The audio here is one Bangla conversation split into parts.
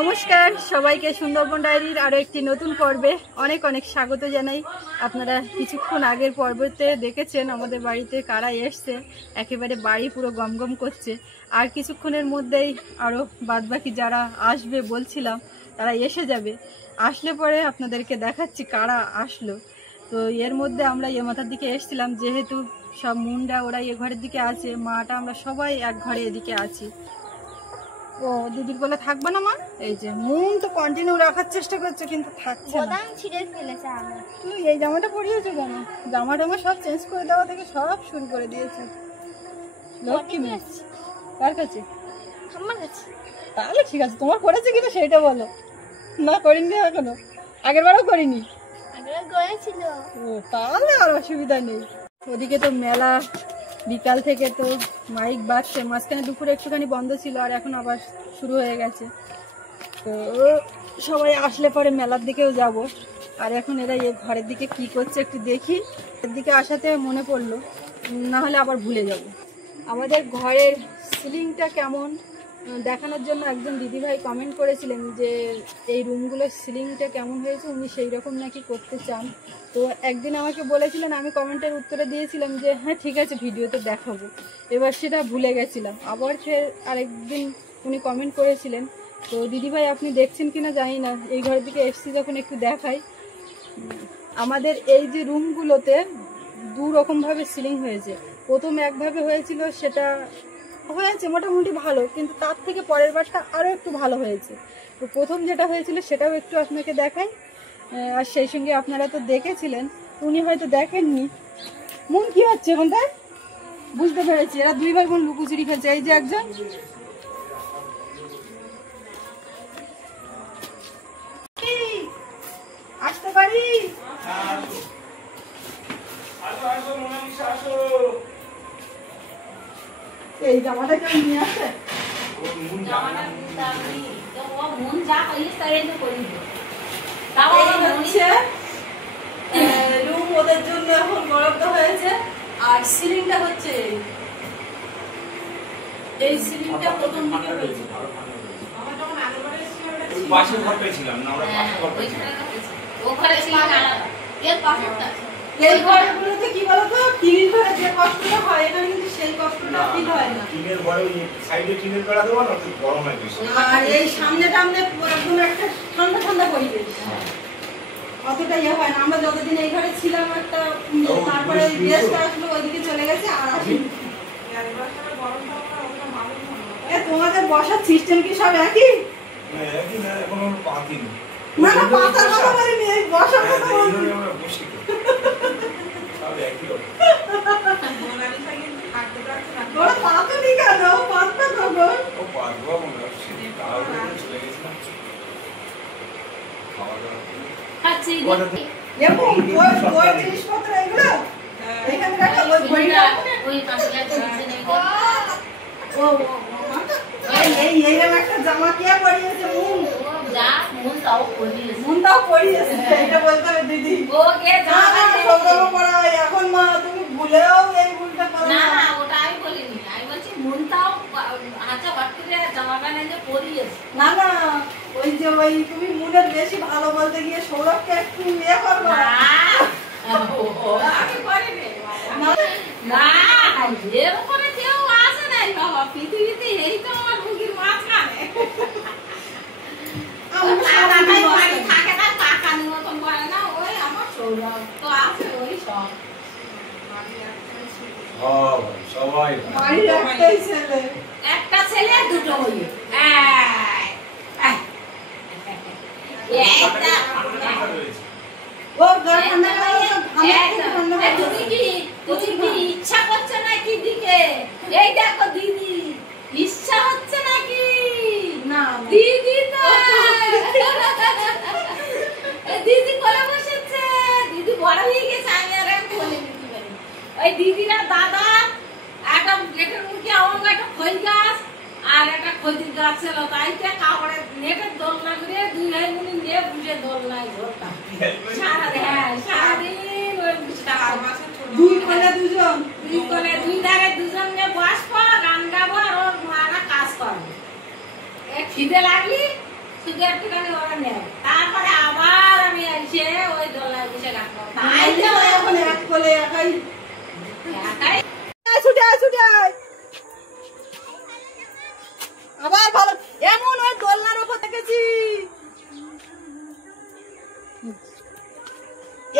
নমস্কার সবাইকে সুন্দরবন ডায়েরির আরো একটি নতুন পর্বে অনেক অনেক স্বাগত জানাই। আপনারা কিছুক্ষণ আগের পর্বতে দেখেছেন আমাদের বাড়িতে কারা এসছে, একেবারে বাড়ি পুরো গমগম করছে। আর কিছুক্ষণের মধ্যেই আরো বাদবাকি যারা আসবে বলছিলাম তারা এসে যাবে। আসলে পরে আপনাদেরকে দেখাচ্ছি কারা আসলো। তো এর মধ্যে আমরা এ মাথার দিকে এসছিলাম, যেহেতু সব মুন্ডা ওরা এ ঘরের দিকে আছে, মাটা আমরা সবাই এক ঘরে এদিকে আছি। ও দিদির বলে থাকবে না মা, এই যে মুন তো কন্টিনিউ রাখার চেষ্টা করছে কিন্তু থাকছে না। ছিঁড়ে ফেলেছে। তুই এই জামাটা পরিয়েছো কেন? জামাটা আমার সব চেঞ্জ করে দেওয়া থেকে সব শুরু করে দিয়েছে। লক্ষ্মী মেয়ে কার কাছে? আমার কাছে। তাহলে ঠিক আছে, তোমার করেছে কিনা সেইটা বলো। না করিনি এখনো, আগের বারও করিনি। আগের করেছিল। ও তাহলে আর অসুবিধা নেই। ওদিকে তো মেলা বিকাল থেকে তো মাইক বাজছে, মাঝখানে দুপুরে একটুখানি বন্ধ ছিল আর এখন আবার শুরু হয়ে গেছে। তো সবাই আসলে পরে মেলার দিকেও যাব। আর এখন এরা এই ঘরের দিকে কি করছে একটু দেখি। এর দিকে আসাতে মনে পড়লো, না হলে আবার ভুলে যাব। আমাদের ঘরের সিলিংটা কেমন দেখানোর জন্য একজন দিদিভাই কমেন্ট করেছিলেন যে এই রুমগুলোর সিলিংটা কেমন হয়েছে, উনি সেই রকম নাকি করতে চান। তো একদিন আমাকে বলেছিলেন, আমি কমেন্টের উত্তরে দিয়েছিলাম যে হ্যাঁ ঠিক আছে ভিডিওতে দেখাবো। এবার সেটা ভুলে গেছিলাম। আবার ফের আরেকদিন উনি কমেন্ট করেছিলেন। তো দিদিভাই আপনি দেখছেন কিনা জানি না, এই ঘরের দিকে এসছি যখন একটু দেখাই। আমাদের এই যে রুমগুলোতে দু রকমভাবে সিলিং হয়েছে। প্রথম একভাবে হয়েছিল, সেটা হয়েছে মোটামুটি ভালো, কিন্তু তার থেকে পরের বারটা আরও একটু ভালো হয়েছে। তো প্রথম যেটা হয়েছিল সেটাও একটু আপনাকে দেখাই। আর সেই সঙ্গে আপনারা তো দেখেছিলেন, উনি হয়তো দেখেননি। মন কি হচ্ছে এখানটায় বুঝতে পেরেছি, এরা দুই ভাই বোন লুকোচুরি খেলছে। এই যে একজন আসতে পারি, এই জামাটা কেউ নিয়ে আসে। রুম ওদের জন্য এখন বরাদ্দ হয়েছে। আর সিলিংটা হচ্ছে এই সিলিংটা প্রথম দিকে হয়েছে। এই ঘরগুলোতে কি বলতো, টিনের ঘরে যে কষ্টটা হয় এখানে কিন্তু সেই কষ্টটা ফিল হয় না। টিনের ঘরে ওই সাইডে টিনের বেড়া দেওয়া না, খুব গরম হয় বেশি। আর এই সামনে টামনে একদম একটা ঠান্ডা ঠান্ডা পরিবেশ, অতটা ইয়ে হয় না। আমরা যতদিন এই ঘরে ছিলাম একটা, তারপরে গেস্ট আসলো ওইদিকে চলে গেছে আর আসেনি। তোমাদের বসার সিস্টেম কি সব একই? একই না, এখন আমরা পাতি না। না না পাতার কথা বলিনি, এই বসার কথা বলছি। আমরা বসি তো সব একই রকম। ওরা পাতুনি কেন? পাতটা কখন? ও পাতবা মনে হচ্ছে তাহলে চলে গেছিলাম খাওয়া দাওয়া। এরকম ওই জিনিসপত্র এগুলো এখানে রাখা, ওই বইটা ওই পাশে আছে নেই। ও এইরকম একটা জামা কে পরিয়েছে? মুন তাও পরিয়েছে, এটা বলতে হবে দিদি। এখন মা তুমি ভুলেও এই ভুলটা করো না। ওটা আমি বলিনি, আমি বলছি মুনটাও আচ্ছা বাট্টুরে জামা প্যান্ট পরিয়েছে। না না, ওই যে ওই তুমি মুনের বেশি ভালো বলতে গিয়ে সৌরভকে একটু ইয়ে করবা। আমি করিনি না, এরপরে কেউ আসে নাই বাবা পৃথিবীতে, এই তো আমার মুখের মাঝখানে থাকে না, কাকানি মতন করে না, ওই আমার সৌরভ তো আছে ওই সব। সবাই বাড়ির একটাই ছেলে, একটা ছেলে দুটো হইল। ইচ্ছা করছে নাকি দিকে? এই দেখো দিদি ইচ্ছা হচ্ছে নাকি? না দিদি তো দিদি কোলে বসেছে, দিদি বড় হয়ে গেছে, আমি আর এখন কোলে নিতে পারি। ওই দিদিরা দাদা একটা গেটের মুখে অঙ্গ একটা খই গাছ আর একটা খদির গাছ ছিল, তাইতে কাপড়ের নেটের দোলনা করে দুই ভাই বোন নিয়ে বুঝে দোলনায় ঘুরতাম সারাদিন। ওই দুই কোলে দুজন, দুই কোলে দুই ধারে দুজন নিয়ে বসবো, গান গাবো আর ওর মারা কাজ করবো। খিদে লাগলি শুধু যদি একটুখানি ওরা নেয়, তারপরে আবার আমি এসে ওই দোলায় বসে রাখবো। তাই তো এখন এক কোলে একাই একাই ছুটে আয়, ছুটে আয়। আবার ভালো এমন ওই দোলনার উপর দেখেছি।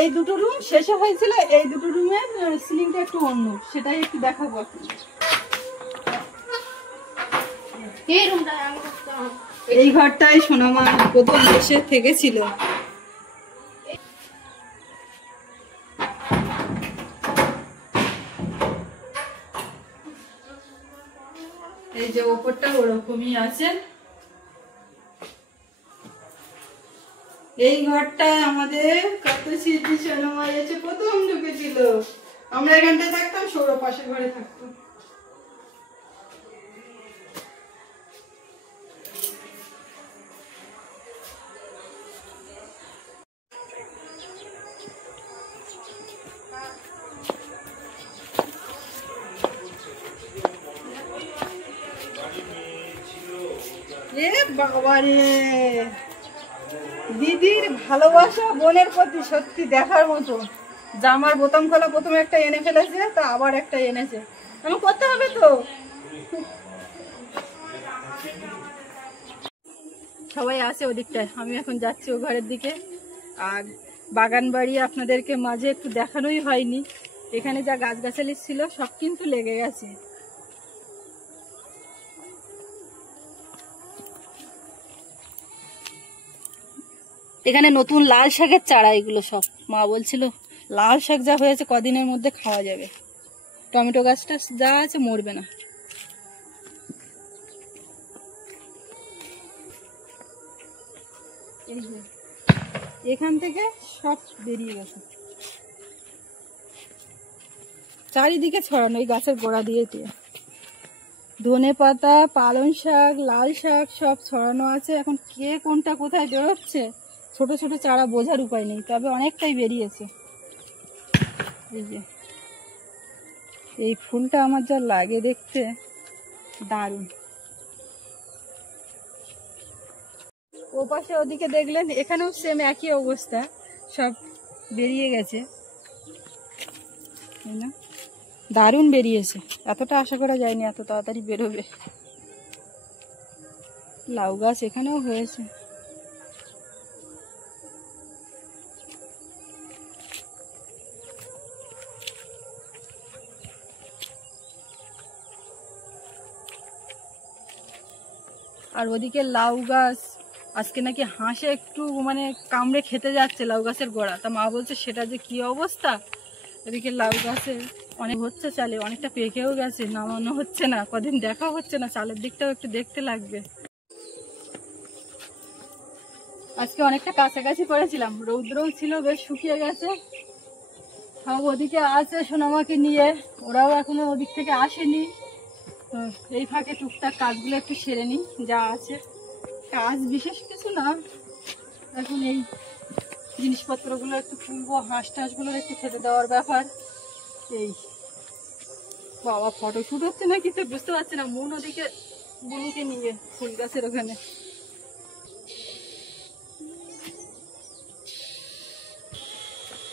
এই দুটো রুম শেষে হয়েছিল, এই দুটো রুমের সিলিংটা একটু অন্য, সেটাই একটু দেখাবো এখন। এই ঘরটাই সোনামা প্রথম এসে থেকেছিল। এই যে ওপরটা ওরকমই আছে। এই ঘরটায় আমাদের কত স্মৃতি, সোনামা এসে প্রথম ঢুকেছিল। আমরা এখানটায় থাকতাম, সৌর পাশের ঘরে থাকতো। এ বাবারে, দিদির ভালোবাসা বোনের প্রতি সত্যি দেখার মতো। জামার বোতাম খোলা প্রথমে একটা এনে ফেলেছে, তা আবার একটা এনেছে। আমার করতে হবে তো। সবাই আছে ওদিকটায়, আমি এখন যাচ্ছি ও ঘরের দিকে। আর বাগান বাড়ি আপনাদেরকে মাঝে একটু দেখানোই হয়নি। এখানে যা গাছগাছালি ছিল সব কিন্তু লেগে গেছে। এখানে নতুন লাল শাকের চারা, এগুলো সব মা বলছিল লাল শাক যা হয়েছে কদিনের মধ্যে খাওয়া যাবে। টমেটো গাছটা যা আছে মরবে না। এই যে এখান থেকে সব বেরিয়ে গেছে, চারিদিকে ছড়ানো এই গাছের গোড়া দিয়ে। ধনে পাতা, পালং শাক, লাল শাক সব ছড়ানো আছে। এখন কে কোনটা কোথায় বেরোচ্ছে ছোট ছোট চারা বোঝার উপায় নেই, তবে অনেকটাই বেরিয়েছে। এই যে এই ফুলটা আমার যা লাগে দেখতে, দারুণ। ও পাশে ওদিকে দেখলেন, এখানেও সেম একই অবস্থা, সব বেরিয়ে গেছে। না দারুণ বেরিয়েছে, এতটা আশা করা যায়নি এত তাড়াতাড়ি বেরোবে। লাউ গাছ এখানেও হয়েছে। আর ওদিকে লাউ গাছ আজকে নাকি হাঁসে একটু মানে কামড়ে খেতে যাচ্ছে লাউ গাছের গোড়া, তা মা বলছে সেটা যে কি অবস্থা। এদিকে লাউ গাছে অনেক হচ্ছে চালে, অনেকটা পেকেও গেছে, নামানো হচ্ছে না, কদিন দেখা হচ্ছে না, চালের দিকটাও একটু দেখতে লাগবে। আজকে অনেকটা কাছাকাছি করেছিলাম, রৌদ্রও ছিল, বেশ শুকিয়ে গেছে। সব ওদিকে আছে সোনামাকে নিয়ে, ওরাও এখনো ওদিক থেকে আসেনি। তো এই ফাঁকে টুকটাক কাজগুলো একটু সেরে নিই, যা আছে কাজ বিশেষ কিছু না। এখন এই জিনিসপত্রগুলো একটু তুলবো, হাঁস টাঁসগুলোর একটু খেতে দেওয়ার ব্যাপার। এই বাবা ফটোশুট হচ্ছে না কি তো বুঝতে পারছি না। মন ওদিকে বুনুকে নিয়ে ফুল গাছের ওখানে।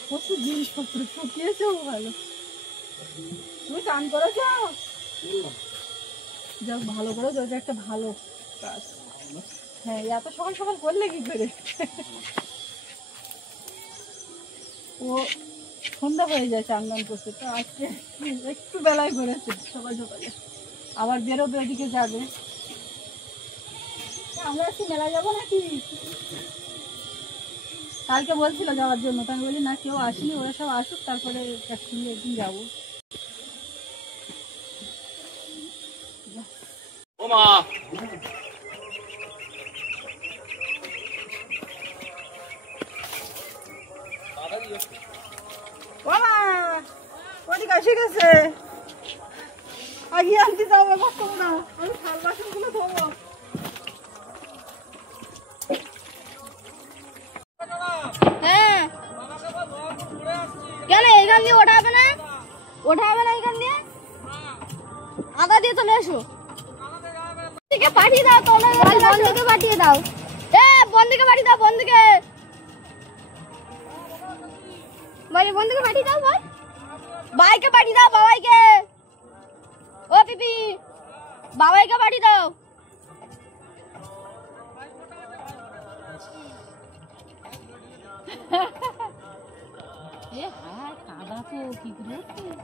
প্রচুর জিনিসপত্র শুকিয়েছেও ভালো। তুমি চান করেছ? যাক ভালো করে, যাক একটা ভালো কাজ। হ্যাঁ এত সকাল সকাল করলে কি করে? ও সন্ধ্যা হয়ে যায় চান দান করতে, তো আজকে একটু বেলায় করেছে সকাল সকালে। আবার বেরোবে ওদিকে যাবে। আমরা আজকে মেলা যাবো নাকি? কালকে বলছিল যাওয়ার জন্য, তো আমি বলি না কেউ আসেনি, ওরা সব আসুক তারপরে একসঙ্গে একদিন যাবো। ওদিকে এসে গেছে, আগিয়ে আনতে যাবো না, আমি থাল বাসন গুলো ধোবো। হ্যাঁ কেন এইখান দিয়ে ওঠা হবে না? ওঠা হবে না এইখান দিয়ে? আদা দিয়ে চলে এসো, পাঠিয়ে দাও, তোমরা বন্ধুকে পাঠিয়ে দাও। বন্ধুকে পাঠিয়ে দাও, বন্ধুকে বন্ধুকে পাঠিয়ে দাও, বল ভাইকে পাঠিয়ে দাও, বাবাইকে। ও পিপি, বাবাইকে পাঠিয়ে দাও।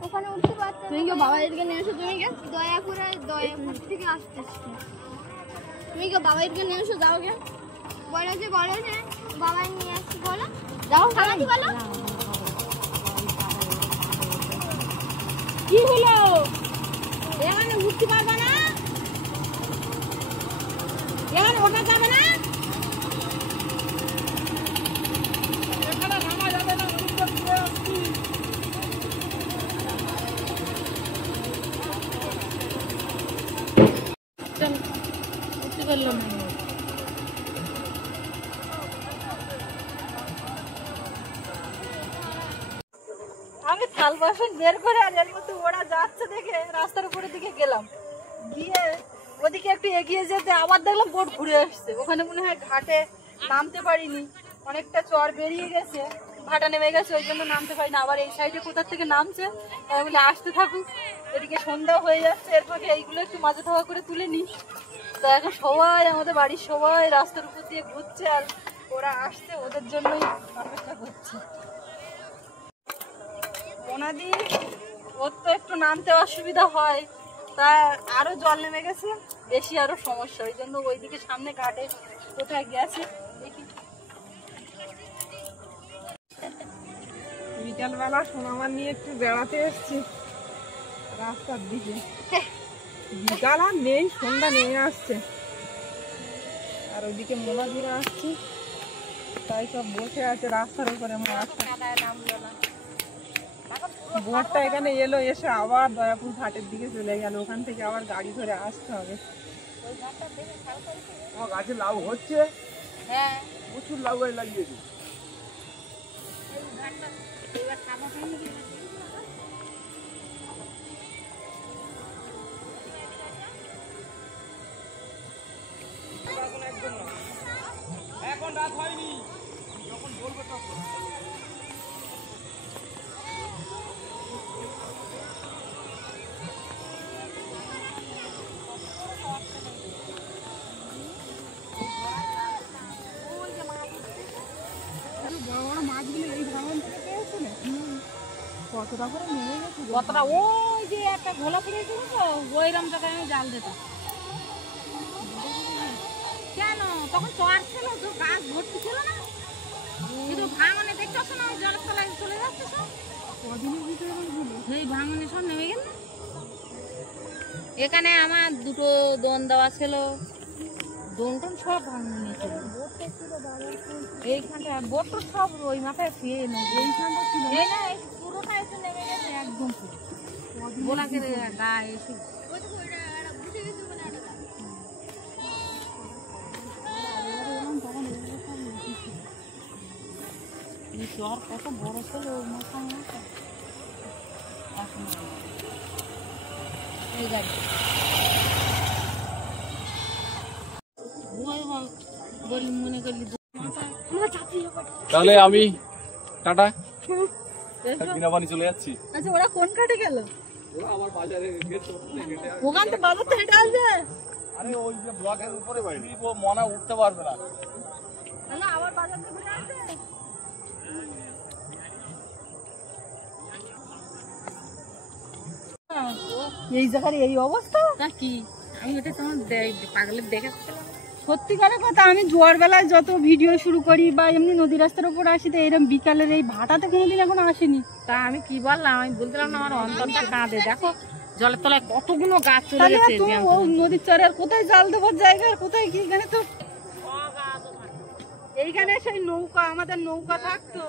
ওখানে উঠতে পারছো, তুমি কি বাবাইকে নিয়ে এসো? তুমি কি দয়াপুর থেকে আসতেছ? তুমি কি বাবাইকে নিয়ে এসো? যাও গে, বলেছে বাবাই নিয়ে আসছি, বলো যাও, খালাটি বলো। কি হলো? এখানে উঠতে পারবে না, এখানে ওঠা যাবে না। এখানে নামা যাবে না, উঠতে পারলাম না। আমি থাল বাসন বের করে আর এর মধ্যে ওরা যাচ্ছে দেখে রাস্তার উপরের দিকে গেলাম, গিয়ে ওদিকে একটু এগিয়ে যেতে আবার দেখলাম বোট ঘুরে আসছে। ওখানে মনে হয় ঘাটে নামতে পারিনি, অনেকটা চর বেরিয়ে গেছে, ভাটা নেমে গেছে, ওই জন্য নামতে পারিনি। আবার এই সাইডে কোথার থেকে নামছে, আমি বলে আসতে থাকুক, এদিকে সন্ধ্যা হয়ে যাচ্ছে, এরপরে এইগুলো একটু মাঝে থাকা করে তুলে নি। তো এখন সবাই আমাদের বাড়ির সবাই রাস্তার উপর দিয়ে ঘুরছে আর ওরা আসছে, ওদের জন্যই অপেক্ষা করছে। ওনাদি ওর তো একটু নামতে অসুবিধা হয়, তা আরো জল নেমে গেছে, বেশি আরো সমস্যা, ওই জন্য ওইদিকে সামনে ঘাটে কোথায় গেছে দেখি। বিকালবেলা সোনামার নিয়ে একটু বেড়াতে এসছি রাস্তার দিকে, বিকাল আর নেই, সন্ধ্যা নেমে আসছে, আর ওইদিকে মোলা ধরে আসছি, তাই সব বসে আছে রাস্তার উপরে। বোটটা এখানে এলো, এসে আবার দয়াপুর ঘাটের দিকে চলে গেল, ওখান থেকে আবার গাড়ি ধরে আসতে হবে। গাছে লাউ হচ্ছে, হ্যাঁ প্রচুর লাউ গাছ লাগিয়েছে। এখন রাত হয়নি, যখন বলবে তখন। কতটা করে নেমে গেছে, কতটা ওই যে একটা ঘোলা পড়েছিল তো, ওইরকম জায়গায় আমি জাল দিতাম। কেন তখন চর ছিল তো, গাছ ভর্তি ছিল না, কিন্তু ভাঙনে দেখতেছ না, ওই জলের তলায় চলে যাচ্ছে সব। কদিনের ভিতরে সেই ভাঙনে সব নেমে গেল। এখানে আমার দুটো দোন দেওয়া ছিল, দোন টোন সব ভাঙনে ছিল। এইখানটা বোট তো সব ওই মাথায় শুয়ে নেবে, এইখানটা ছিল এই না, এই পুরোটা এসে নেমে গেছে একদম বোলাকে গায়ে এসে। চর কত বড় ছিল মাথায় মাথা। এই গাড়ি বলি মনে করলি তাহলে আমি টাটা, বিনাবানি চলে যাচ্ছি। আচ্ছা ওরা কোন ঘাটে গেল? ওরা আমার বাজারে গেছে, ওখান থেকে বাজার তো হেঁটে আসবে। আরে ওই যে ব্লকের উপরে বাড়ি, ও মনা উঠতে পারবে না। তাহলে আবার বাজার থেকে ঘুরে আসবে। এই জায়গার এই অবস্থা কি? আমি এটা তোমার পাগলের দেখাচ্ছিলাম। সত্যিকারের কথা, আমি জোয়ার বেলায় যত ভিডিও শুরু করি বা এমনি নদী রাস্তার উপর আসি, তো এরকম বিকালের এই ভাটাতে কোনোদিন এখনো আসেনি। তা আমি কি বললাম, আমি বলছিলাম না আমার অন্তরটা কাঁদে। দেখো জলের তলায় কতগুলো গাছ চলে তাহলে গেছে। তুমি ও নদীর চরে আর কোথায় জাল দেবার জায়গা, আর কোথায় কি? এখানে তো এইখানে সেই নৌকা, আমাদের নৌকা থাকতো,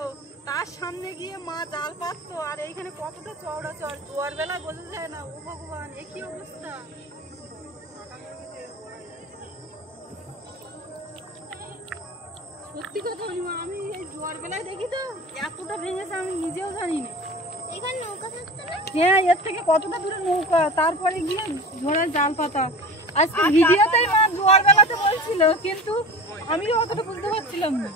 তার সামনে গিয়ে মা জাল পাততো, আর এইখানে কতটা চওড়া চর, জোয়ার বেলা বোঝা যায় না। ও ভগবান, একই অবস্থা। সত্যি কথা আমি এই জোয়ার বেলায় দেখি তো এতটা ভেঙেছে আমি নিজেও জানি না। এখানে নৌকা থাকতো না? হ্যাঁ, এর থেকে কতটা দূরে নৌকা, তারপরে গিয়ে ঝোড়ায় জাল পাতা। আজকে ভিডিওতেই মা জোয়ার বেলাতে বলছিল, কিন্তু আমি অতটা বুঝতে পারছিলাম না।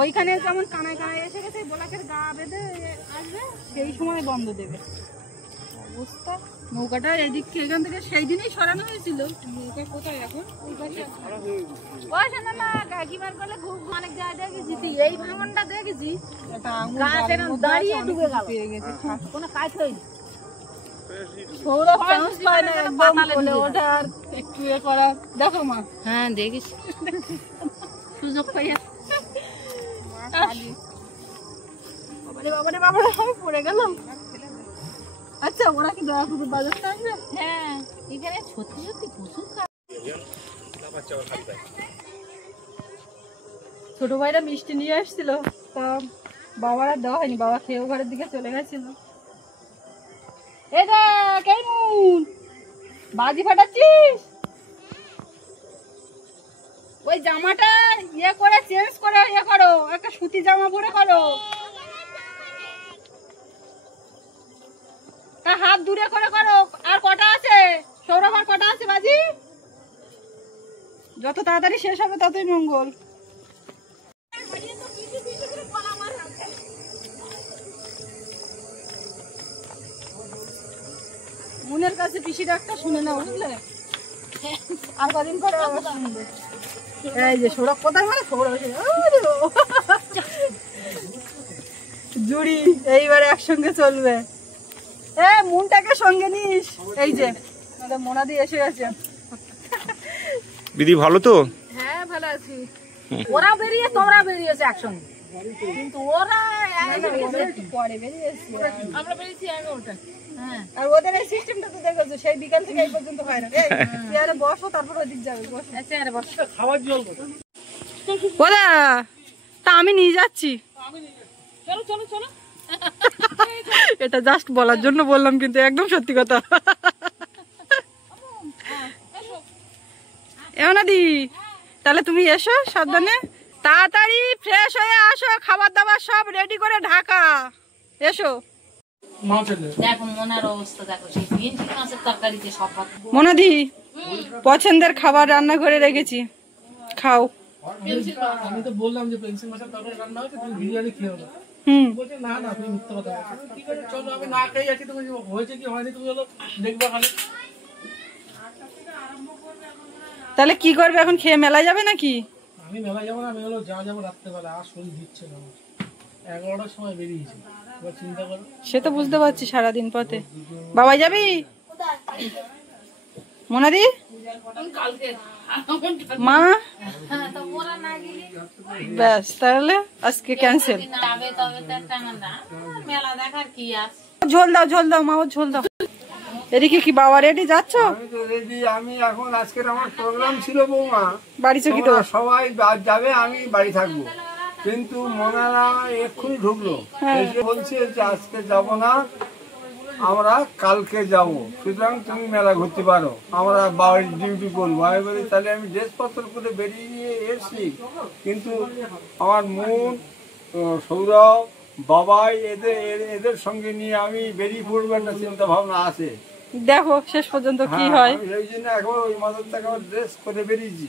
ওইখানে যেমন কানায় কানায় এসে গেছে, বোলাকের গা বেঁধে আসবে, সেই সময় বন্ধ দেবে। অবস্থা নৌকাটা এদিক এখান থেকে সেই দিনেই সরানো হয়েছিল। নৌকা কোথায় এখন? কাকিমার করলে খুব অনেক জায়গায় দেখেছি, এই ভাঙনটা দেখেছি দাঁড়িয়ে ডুবে গেল, পেয়ে গেছে কোনো কাজ হয়নি। সৌরভ চান্স পায় না একদম বলে ওঠার, একটু এ করার। দেখো মা, হ্যাঁ দেখিস সুযোগ পাইয়া বাবারে বাবারে আমি পড়ে গেলাম। আচ্ছা, ওরা কি দয়া পুকুর বাজারটা আনবে? হ্যাঁ, এখানে সত্যি সত্যি প্রচুর ছোট ভাইরা মিষ্টি নিয়ে আসছিল, তা বাবার আর দেওয়া হয়নি, বাবা খেয়েও ঘরের দিকে চলে গেছিল। এটা কেমন বাজি ফাটাচ্ছিস? ওই জামাটা ইয়ে করে চেঞ্জ করে ইয়ে করো, একটা সুতি জামা পরে করো। তা হাত দূরে করে করো। আর কটা আছে সৌরভ? আর কটা আছে বাজি? যত তাড়াতাড়ি শেষ হবে ততই মঙ্গল। মনের কাছে পিসির একটা শুনে নাও, বুঝলে? আর কদিন পরে আবার শুনবে। এই যে সৌরভ কোথায়, মানে সৌরভ জুড়ি এইবারে একসঙ্গে চলবে। মনটাকে সঙ্গে নিস। এই যে মোনাদি এসে গেছে। দিদি ভালো তো? হ্যাঁ ভালো আছি। ওরা বেরিয়ে তোমরা বেরিয়েছে একসঙ্গে, কিন্তু ওরা পরে বেরিয়েছি, আমরা বেরিয়েছি 11টা। হ্যাঁ, আর ওদের এই সিস্টেমটা তো দেখেছো, সেই বিকাল থেকে এই পর্যন্ত হয় না। তুই আরে বসো, তারপর ওদিক যাবে। বসো, আচ্ছা আরে বস। খাবার জল ওদা তা আমি নিয়ে যাচ্ছি। চলো চলো চলো। এটা জাস্ট বলার জন্য বললাম, কিন্তু একদম সত্যি কথা। দি তাহলে তুমি এসো সাবধানে, তাড়াতাড়ি ফ্রেশ হয়ে আসো, খাবার দাবার সব রেডি করে ঢাকা। এসো। দেখো মনার অবস্থা, দেখো সেই ভেন্ডি মাছের তরকারিতে সব মোনাদি পছন্দের খাবার রান্না করে রেখেছি, খাও। আমি তো বললাম যে পেন্সিল মাছের তরকারি রান্না হয়েছে, তুমি বিরিয়ানি খেও না। বলছে না না, তুমি মিথ্যা কথা বলছো। ঠিক আছে চলো, আমি না খেয়ে যাচ্ছি, তুমি হয়েছে কি হয়নি তুমি হলো দেখবা খালি। তাহলে কি করবে এখন? খেয়ে মেলা যাবে নাকি? আমি মেলা যাবো না, আমি হলো যা যাবো রাত্রেবেলা। আর শরীর দিচ্ছে না, 11টার সময় বেরিয়েছি। এবার চিন্তা করো। সে তো বুঝতে পারছি, সারাদিন পথে। বাবা যাবি মোনাদি? মা ব্যাস, তাহলে আজকে ক্যান্সেল। মেলা দেখার কি আছে। ঝোল দাও, ঝোল দাও মা, ও ঝোল দাও। এদিকে কি বাবা রেডি? যাচ্ছ? আমি তো রেডি। আমি এখন আজকের আমার প্রোগ্রাম ছিল বৌমা, বাড়ি চকি তো তোমরা সবাই যাবে, আমি বাড়ি থাকবো। কিন্তু মনারা এক্ষুনি ঢুকলো, এসে বলছে যে আজকে যাব না, আমরা কালকে যাব, সুতরাং তুমি মেলা ঘুরতে পারো, আমরা বাড়ির ডিউটি করবো। আমি বলি তাহলে আমি ড্রেসপত্র করে বেরিয়ে নিয়ে এসছি, কিন্তু আমার মন সৌরভ বাবাই এদের সঙ্গে নিয়ে আমি বেরিয়ে পড়বো একটা চিন্তা ভাবনা আছে। দেখো শেষ পর্যন্ত কি হয়। সেই জন্য এখন ওই মাদারটাকে ড্রেস করে বেরিয়েছি।